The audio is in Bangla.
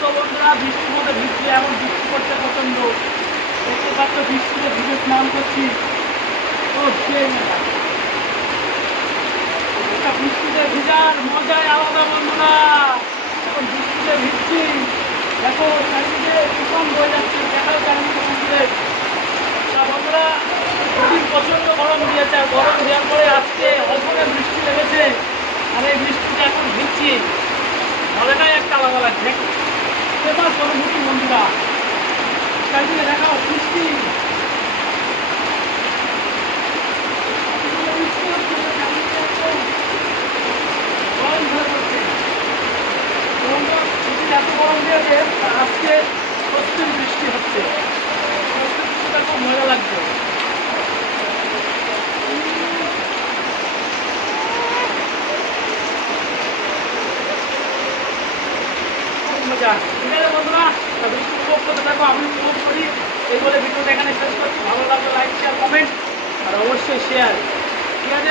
তো বন্ধুরা বৃষ্টির মধ্যে বৃষ্টি এমন বৃষ্টি করছে প্রচন্ড। দেখতে পাচ্ছ বৃষ্টিতে ভিজে স্নান করছি। ও সেই মেলা একটা বৃষ্টিতে ভিজার মজাই আলাদা বন্ধুরা। এখন বৃষ্টিতে ভিজছি, দেখো চারিদিকে তুফান বয়ে যাচ্ছে, দেখাও চারিদিকে বন্ধুদের। বন্ধুরা দুদিন প্রচন্ড গরম দিয়েছে, আর গরম দেওয়ার পরে আজকে অল্পনে বৃষ্টি লেগেছে, আর এই বৃষ্টিতে এখন ভিজছি। মজাটাই একটা আলাদা লাগছে। ফেমাস অনুভূতি বন্ধুরা, চারিদিকে দেখাও বৃষ্টি। গরম ধরে পড়ছে, এত গরম দিয়েছে, আজকে প্রচুর বৃষ্টি হচ্ছে। বৃষ্টিটা খুব মজা লাগছে। মজা, ঠিক আছে বন্ধুরা, বৃষ্টি উপভোগ করতে থাকো, আমি উপভোগ করি। এই বলে ভিডিওটা এখানে শেষ করছি। ভালো লাগলে লাইক, শেয়ার, কমেন্ট আর অবশ্যই শেয়ার, ঠিক আছে।